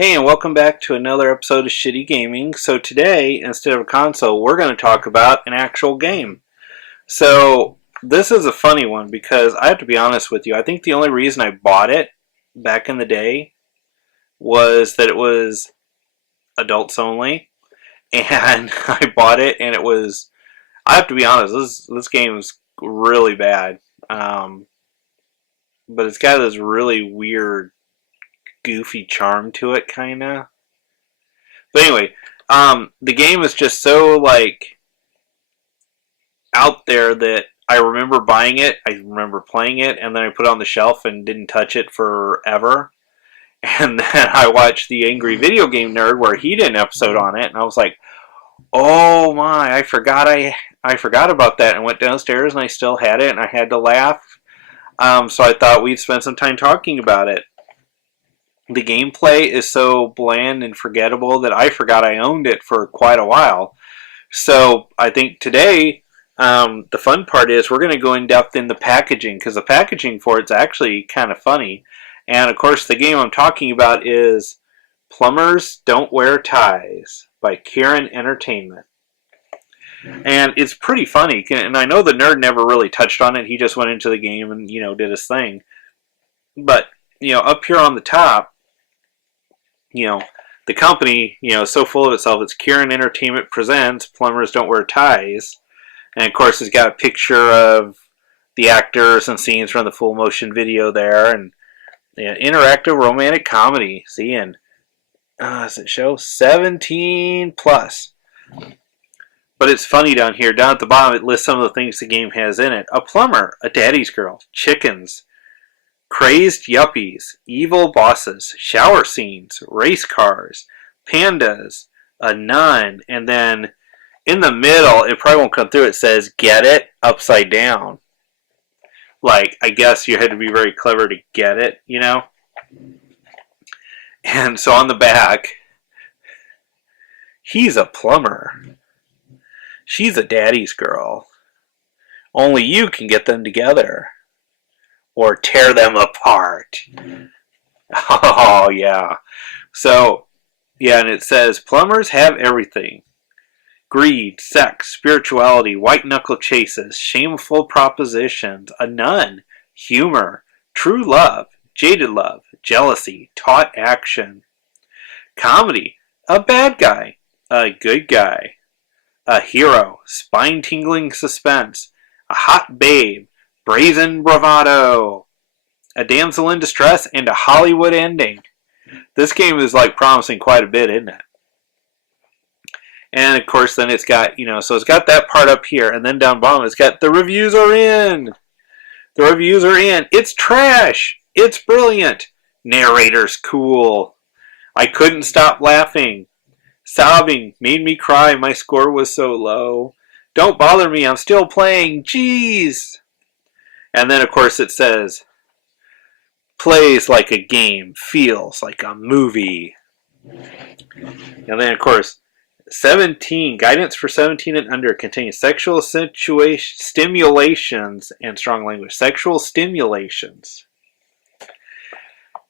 Hey, and welcome back to another episode of Shitty Gaming. So today, instead of a console, we're going to talk about an actual game. So this is a funny one because I have to be honest with you. I think the only reason I bought it back in the day was that it was adults only. And I bought it and it was, I have to be honest, this game is really bad. But it's got this really weird goofy charm to it, kind of. But anyway, the game is just so out there that I remember buying it, I remember playing it, and then I put it on the shelf and didn't touch it forever. And then I watched the Angry Video Game Nerd where he did an episode on it, and I was like, "Oh my! I forgot about that." And went downstairs and I still had it, and I had to laugh. So I thought we'd spend some time talking about it. The gameplay is so bland and forgettable that I forgot I owned it for quite a while. So I think today, the fun part is we're going to go in depth in the packaging, because the packaging for it's actually kind of funny. And of course the game I'm talking about is Plumbers Don't Wear Ties by Kieran Entertainment. And it's pretty funny, and I know the nerd never really touched on it. He just went into the game and, did his thing. But, up here on the top, the company, is so full of itself. It's Kieran Entertainment presents Plumbers Don't Wear Ties. And of course, it's got a picture of the actors and scenes from the full motion video there. And interactive romantic comedy. See, and does it show 17 plus? But it's funny down here. Down at the bottom, it lists some of the things the game has in it. A plumber, a daddy's girl, chickens, crazed yuppies, evil bosses, shower scenes, race cars, pandas, a nun, and then in the middle, it probably won't come through, it says, "Get it?" upside down. I guess you had to be very clever to get it, And so on the back, he's a plumber. She's a daddy's girl. Only you can get them together. Or tear them apart. Oh, yeah. So, and it says, plumbers have everything. Greed, sex, spirituality, white-knuckle chases, shameful propositions, a nun, humor, true love, jaded love, jealousy, taut action. Comedy, a bad guy, a good guy. A hero, spine-tingling suspense, a hot babe, brazen bravado, a damsel in distress, and a Hollywood ending. This game is promising quite a bit, isn't it? And of course then it's got, so it's got that part up here, and then down bottom it's got the reviews are in. The reviews are in. It's trash. It's brilliant. Narrator's cool. I couldn't stop laughing. Sobbing made me cry. My score was so low. Don't bother me. I'm still playing. Jeez. And then, of course, it says, plays like a game, feels like a movie. And then, of course, 17, guidance for 17 and under contains sexual stimulations and strong language. Sexual stimulations.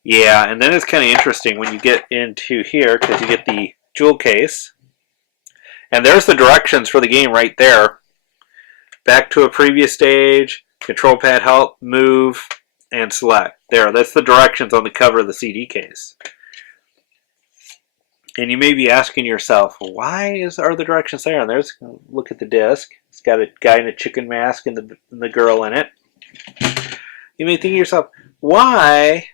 Yeah, and then it's kind of interesting when you get into here, because you get the jewel case. And there's the directions for the game right there. Back to a previous stage. Control pad, help, move, and select. There, that's the directions on the cover of the CD case. And you may be asking yourself, why are the directions there? And there's, look at the disc. It's got a guy in a chicken mask and the girl in it. You may think to yourself, why?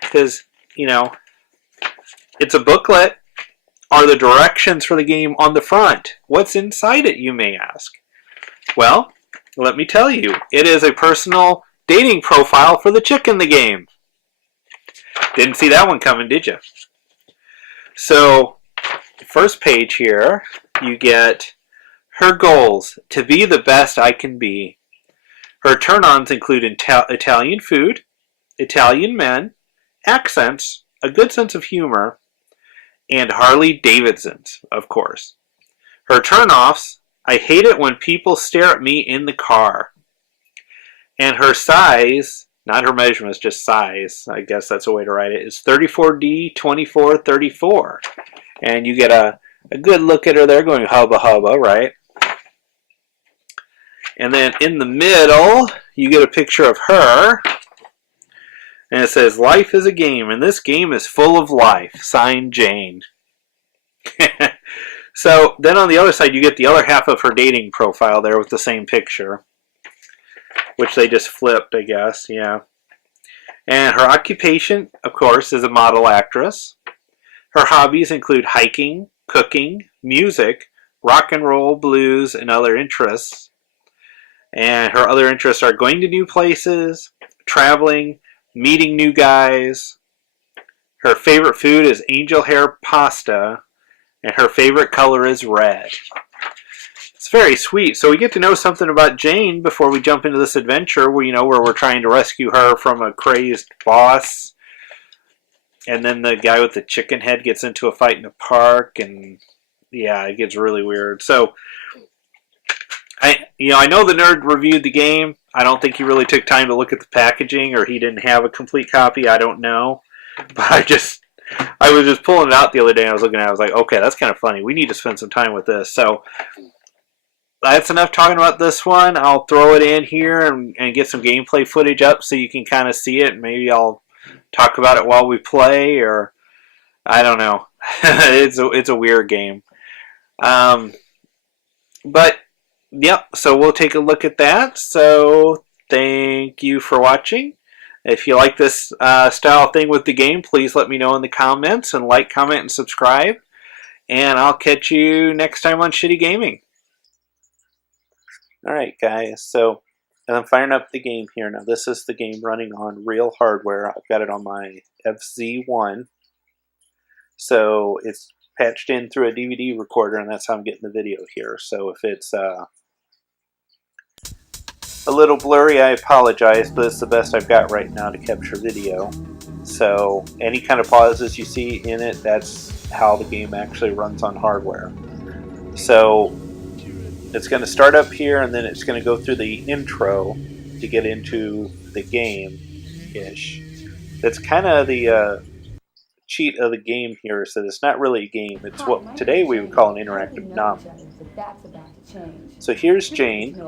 Because, it's a booklet. Are the directions for the game on the front? What's inside it, you may ask? Well, let me tell you, it is a personal dating profile for the chick in the game. Didn't see that one coming, did you? So, first page here, you get her goals: to be the best I can be. Her turn-ons include Italian food, Italian men, accents, a good sense of humor, and Harley Davidsons, of course. Her turn-offs: I hate it when people stare at me in the car. And her size, Not her measurements, just size. I guess that's a way to write it. It's 34D2434. And you get a good look at her there going hubba hubba, right? And then in the middle, you get a picture of her. And it says, life is a game, and this game is full of life. Signed, Jane. So then on the other side, you get the other half of her dating profile there with the same picture. Which they just flipped, I guess, yeah. And her occupation, of course, is a model actress. Her hobbies include hiking, cooking, music, rock and roll, blues, and other interests. And her other interests are going to new places, traveling, meeting new guys. Her favorite food is angel hair pasta, and her favorite color is red. It's very sweet. So we get to know something about Jane before we jump into this adventure where, where we're trying to rescue her from a crazed boss. And then the guy with the chicken head gets into a fight in the park, and yeah, it gets really weird. So I know the nerd reviewed the game. I don't think he really took time to look at the packaging, or he didn't have a complete copy. I don't know. But I was just pulling it out the other day, and I was looking at it. I was like, okay, that's kind of funny. We need to spend some time with this. So that's enough talking about this one. I'll throw it in here and get some gameplay footage up so you can kind of see it. Maybe I'll talk about it while we play, or I don't know. It's a weird game. But yep, so we'll take a look at that. So thank you for watching. If you like this style thing with the game, please let me know in the comments, and like, comment, and subscribe. And I'll catch you next time on Shitty Gaming. Alright guys, so I'm firing up the game here. Now this is the game running on real hardware. I've got it on my FZ1. So it's patched in through a DVD recorder, and that's how I'm getting the video here. So if it's a little blurry, I apologize, but it's the best I've got right now to capture video. So any kind of pauses you see in it, that's how the game actually runs on hardware. So it's going to start up here, and then it's going to go through the intro to get into the game-ish. That's kind of the cheat of the game here, so it's not really a game. It's what today we would call an interactive novel. So here's Jane.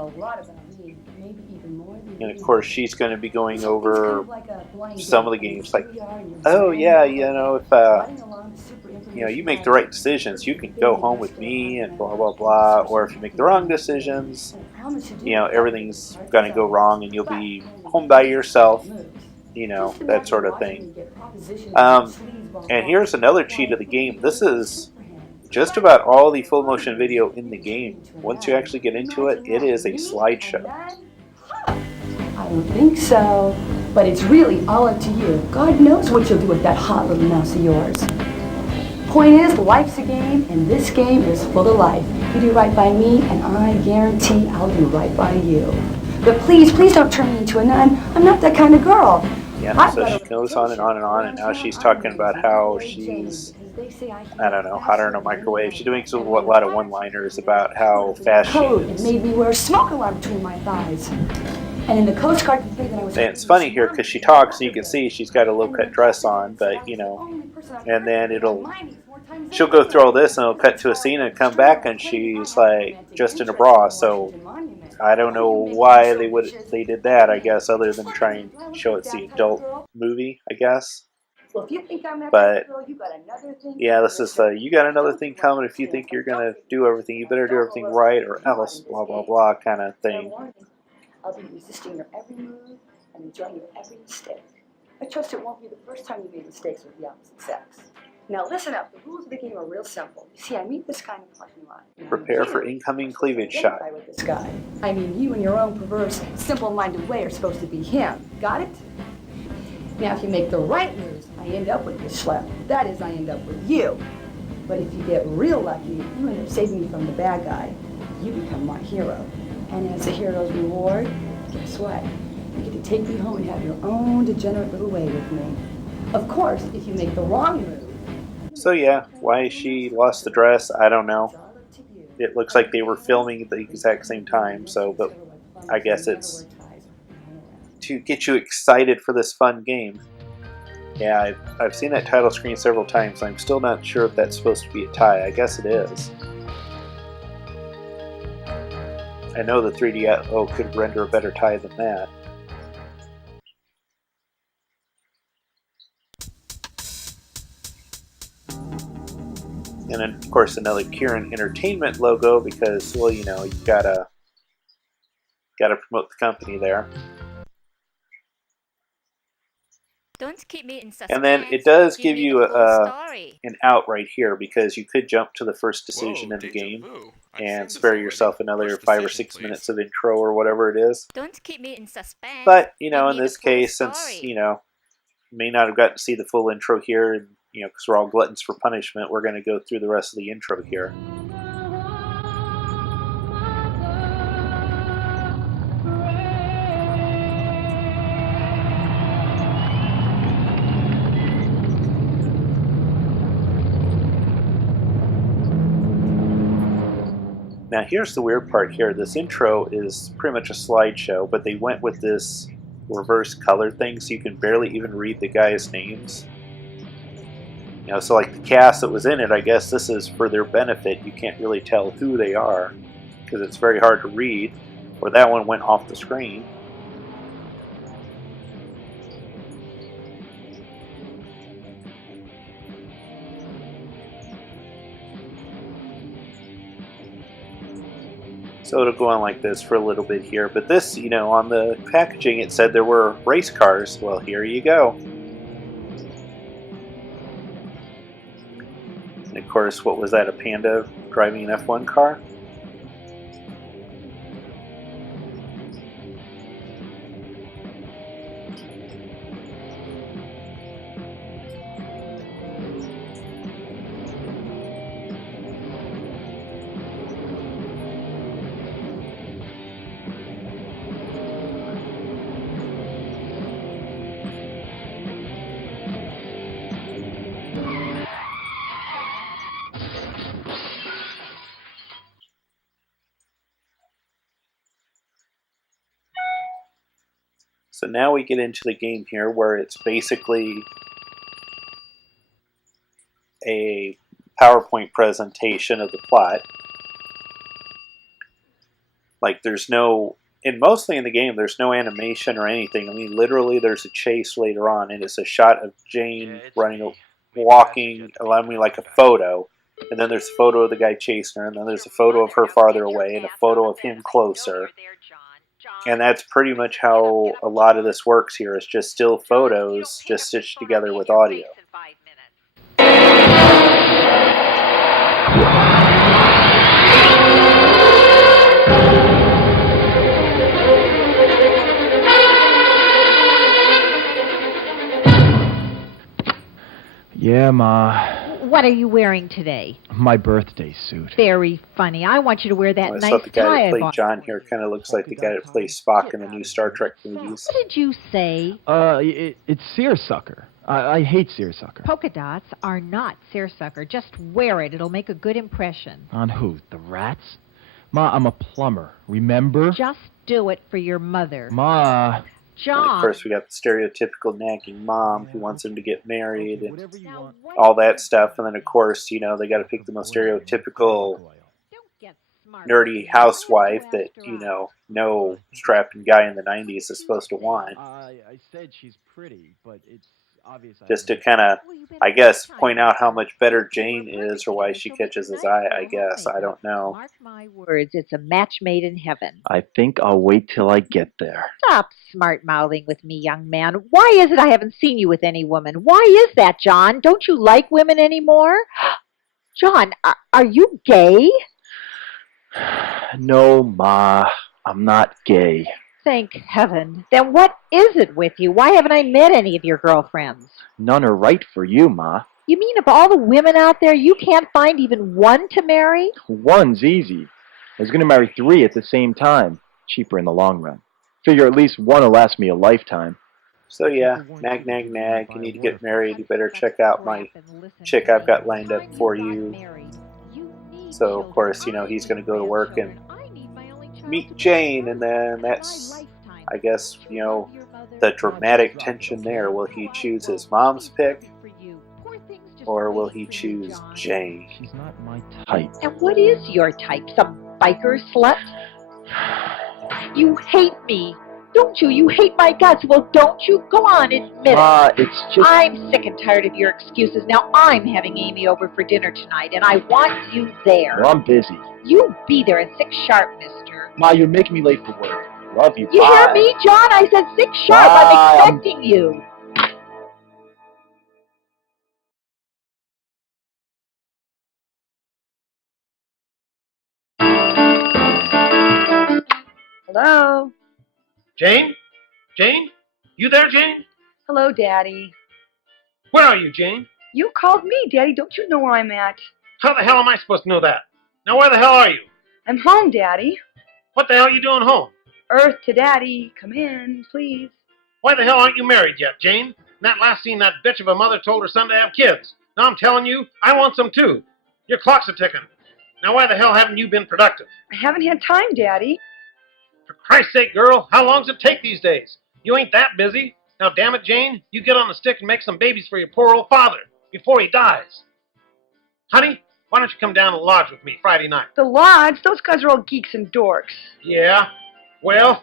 And of course she's going to be going over some of the games, like, oh yeah, if you make the right decisions, you can go home with me, and blah blah blah. Or if you make the wrong decisions, everything's going to go wrong, and you'll be home by yourself, that sort of thing. And here's another cheat of the game. This is just about all the full motion video in the game. Once you actually get into it, it is a slideshow. I don't think so, but it's really all up to you. God knows what you'll do with that hot little mouse of yours. Point is, life's a game, and this game is full of life. You do right by me, and I guarantee I'll do right by you. But please, please don't turn me into a nun. I'm not that kind of girl. Yeah, so she goes on and on and on, and now she's talking about how she's, I don't know, hotter in a microwave. She's doing a lot of one-liners about how fast she is. It made me wear a smoke alarm between my thighs. And in the Coast Guard complained that I was... And it's funny here because she talks and you can see she's got a low-cut dress on, but, and then she'll go through all this and it'll cut to a scene and come back and she's like just in a bra. So I don't know why they did that, I guess, other than try and show it's the adult movie, I guess. But yeah, this is you got another thing coming. If you think you're gonna do everything, you better do everything right, or else blah blah blah kind of thing. I'll be resisting your every move and enjoying your every mistake. I trust it won't be the first time you made mistakes with the opposite sex. Now listen up, the rules of the game are real simple. You see, I meet this guy in the parking lot. Prepare for incoming cleavage shot. With this guy. I mean, you in your own perverse, simple-minded way are supposed to be him. Got it? Now, if you make the right moves, I end up with this schlep. That is, I end up with you. But if you get real lucky, you end up saving me from the bad guy. You become my hero. And as a hero's reward, guess what? You get to take me home and have your own degenerate little way with me. Of course, if you make the wrong move. So yeah, why she lost the dress, I don't know. It looks like they were filming at the exact same time, so, but I guess it's to get you excited for this fun game. Yeah, I've seen that title screen several times. I'm still not sure if that's supposed to be a tie. I guess it is. I know the 3DO could render a better tie than that. And then, of course, another Kieran Entertainment logo because, well, you know, you've gotta promote the company there. Don't keep me in suspense. And then it does give you an out right here because you could jump to the first decision in the game and spare yourself another 5 or 6 minutes of intro or whatever it is. Don't keep me in suspense. But, you know, in this case, since, you know, you may not have gotten to see the full intro here, and, you know, because we're all gluttons for punishment, we're going to go through the rest of the intro here. Now here's the weird part here. This intro is pretty much a slideshow, but they went with this reverse color thing so you can barely even read the guys' names. You know, so like the cast that was in it, I guess this is for their benefit. You can't really tell who they are because it's very hard to read, or that one went off the screen. So it'll go on like this for a little bit here. But this, you know, on the packaging it said there were race cars. Well, here you go. And of course, what was that, a panda driving an F1 car? So now we get into the game here where it's basically a PowerPoint presentation of the plot. Like there's no, and mostly in the game there's no animation or anything. I mean literally there's a chase later on and it's a shot of Jane running, walking, I mean like a photo. And then there's a photo of the guy chasing her, and then there's a photo of her farther away and a photo of him closer. And that's pretty much how a lot of this works here. It's just still photos, just stitched together with audio. Yeah, Ma. What are you wearing today? My birthday suit. Very funny. I want you to wear that I nice thought the guy tie that I played bought John for here you. kind of looks like the guy that plays Spock in the new Star Trek movies. What did you say? It's seersucker. I hate seersucker. Polka dots are not seersucker. Just wear it. It'll make a good impression. On who? The rats? Ma, I'm a plumber. Remember? Just do it for your mother. Ma. John. Of course, we got the stereotypical nagging mom who wants him to get married and Whatever you want. all that stuff. And then, of course, you know, they got to pick the most stereotypical Don't get smart. nerdy housewife that, you know, no strapping guy in the 90s is supposed to want. I said she's pretty, but it's obvious. Just to kind of, I guess, point out how much better Jane is or why she catches his eye, I guess. I don't know. Mark my words, it's a match made in heaven. I think I'll wait till I get there. Stop smart-mouthing with me, young man. Why is it I haven't seen you with any woman? Why is that, John? Don't you like women anymore? John, are you gay? No, Ma. I'm not gay. Thank heaven. Then what is it with you? Why haven't I met any of your girlfriends? None are right for you, Ma. You mean of all the women out there, you can't find even one to marry? One's easy. I was going to marry 3 at the same time. Cheaper in the long run. Figure at least one will last me a lifetime. So yeah, nag, nag, nag. You need to get married. You better check out my chick I've got lined up for you. So, of course, you know, he's going to go to work and meet Jane, and then that's, I guess, the dramatic tension there. Will he choose his mom's pick? Or will he choose Jane? She's not my type. And what is your type? Some biker slut? You hate me, don't you? You hate my guts. Well, don't you? Go on, admit it. It's just... I'm sick and tired of your excuses. Now I'm having Amy over for dinner tonight, and I want you there. Well, I'm busy. You be there at 6 sharp, mister. Ma, you're making me late for work. Love you. You Bye. hear me, John? I said 6 sharp. Bye. I'm expecting you. Hello? Jane? Jane? You there, Jane? Hello, Daddy. Where are you, Jane? You called me, Daddy. Don't you know where I'm at? How the hell am I supposed to know that? Now, where the hell are you? I'm home, Daddy. What the hell are you doing home? Earth to Daddy. Come in, please. Why the hell aren't you married yet, Jane? In that last scene, that bitch of a mother told her son to have kids. Now I'm telling you, I want some too. Your clock's a ticking. Now, why the hell haven't you been productive? I haven't had time, Daddy. For Christ's sake, girl, how long does it take these days? You ain't that busy. Now, damn it, Jane, you get on the stick and make some babies for your poor old father before he dies. Honey, why don't you come down and lodge with me Friday night? The Lodge? Those guys are all geeks and dorks. Yeah, well,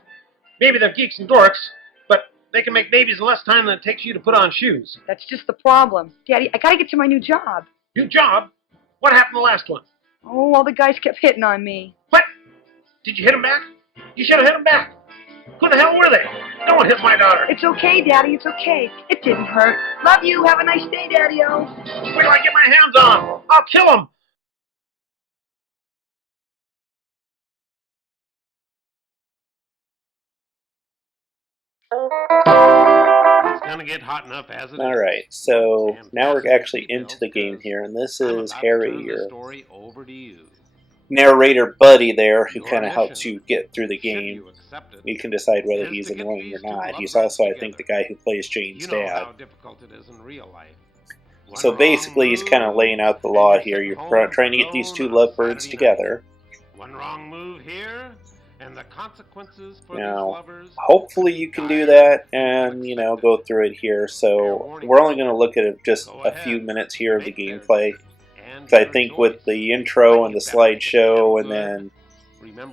maybe they're geeks and dorks, but they can make babies in less time than it takes you to put on shoes. That's just the problem. Daddy, I gotta get to my new job. New job? What happened to the last one? Oh, all the guys kept hitting on me. What? Did you hit him back? You should have hit him back. Who the hell were they? No one hit my daughter. It's okay, Daddy, it's okay. It didn't hurt. Love you. Have a nice day, Daddy-o. Wait till I get my hands on him. I'll kill him. It's gonna get hot enough as it is. Alright, so now we're actually into the game here, and this is Harry, your narrator buddy there, who kind of helps you get through the game. You can decide whether he's annoying or not. He's also, I think, the guy who plays Jane's dad. So basically, he's kind of laying out the law here. You're trying to get these two lovebirds together. One wrong move here, and the consequences for Now, these lovers. hopefully you can do that and, go through it here. So we're only going to look at just a few minutes here of the gameplay. I think with the intro and the slideshow and then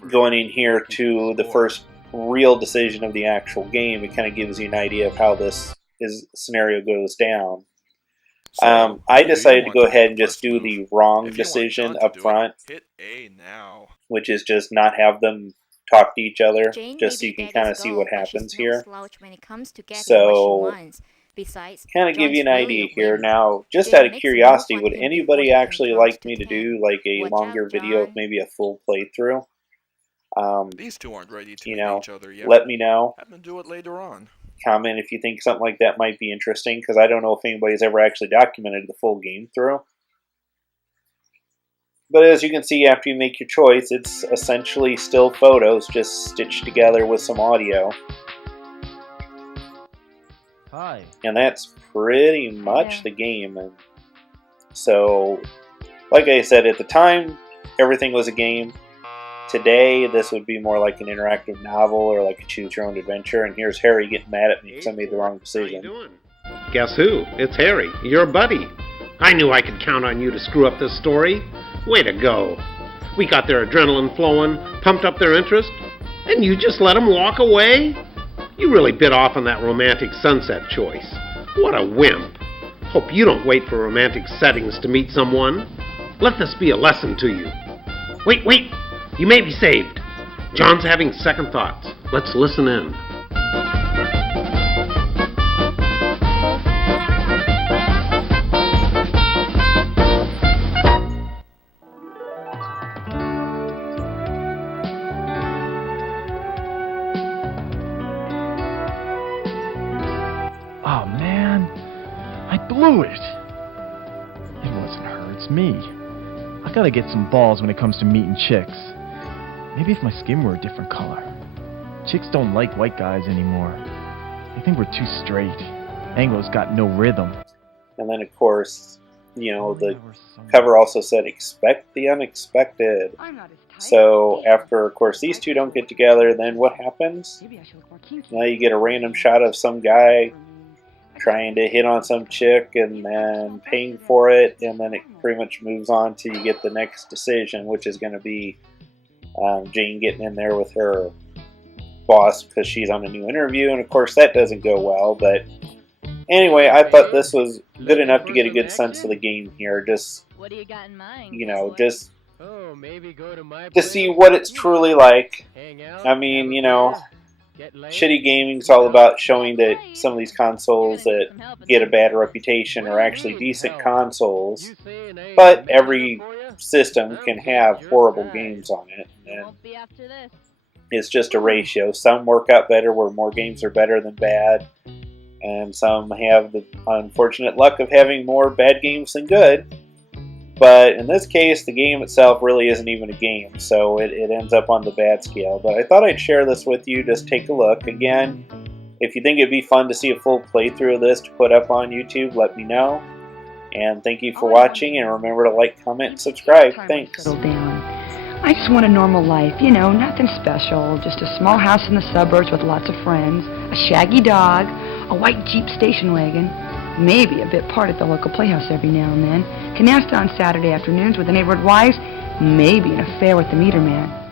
going in here to the first real decision of the actual game, it kind of gives you an idea of how this scenario goes down. I decided to go ahead and just do the wrong decision up front, hit A now. which is just not have them talk to each other, Jane just so may you be can kind of daddy's see doll, what but she's happens no here. slouch when it comes to getting So, what she wants. Besides, kind of give you an John's idea really a here. winner. Now, just Jane out of makes curiosity, no would fun him anybody before he actually comes like to me to 10. do like a Watch longer out, video of John. maybe a full playthrough? These two aren't ready to You meet know, each other yet. let me know. Have them do it later on. Comment if you think something like that might be interesting, because I don't know if anybody's ever actually documented the full game through. But as you can see, after you make your choice, it's essentially still photos, just stitched together with some audio. Hi. And that's pretty much the game. And so, like I said, at the time, everything was a game. Today, this would be more like an interactive novel or like a choose-your-own adventure. And here's Harry getting mad at me because I made the wrong decision. How you doing? Guess who? It's Harry, your buddy. I knew I could count on you to screw up this story. Way to go. We got their adrenaline flowing, pumped up their interest, and you just let them walk away? You really bit off on that romantic sunset choice. What a wimp. Hope you don't wait for romantic settings to meet someone. Let this be a lesson to you. Wait. You may be saved. John's having second thoughts. Let's listen in. Oh, man. I blew it. It wasn't her, it's me. I gotta get some balls when it comes to meeting chicks. Maybe if my skin were a different color. Chicks don't like white guys anymore. They think we're too straight. Anglo's got no rhythm. And then, of course, the cover also said, expect the unexpected. I'm not as So after, of course, these two don't get together, then what happens? Now you get a random shot of some guy trying to hit on some chick and then paying for it, and then it pretty much moves on to you get the next decision, which is going to be Jane getting in there with her boss because she's on a new interview, and of course that doesn't go well. But anyway, I thought this was good enough to get a good sense of the game here. Just, you know, just to see what it's truly like. I mean, you know, shitty gaming's all about showing that some of these consoles that get a bad reputation are actually decent consoles, but every system can have horrible games on it, and it's just a ratio. Some work out better where more games are better than bad, and some have the unfortunate luck of having more bad games than good. But in this case, the game itself really isn't even a game, so it ends up on the bad scale. But I thought I'd share this with you. Just take a look. Again, if you think it'd be fun to see a full playthrough of this to put up on YouTube, let me know. And thank you for watching, and remember to like, comment, and subscribe. Thanks. Settle down. I just want a normal life, you know, nothing special. Just a small house in the suburbs with lots of friends, a shaggy dog, a white Jeep station wagon, maybe a bit part at the local playhouse every now and then, canasta on Saturday afternoons with the neighborhood wives, maybe an affair with the meter man.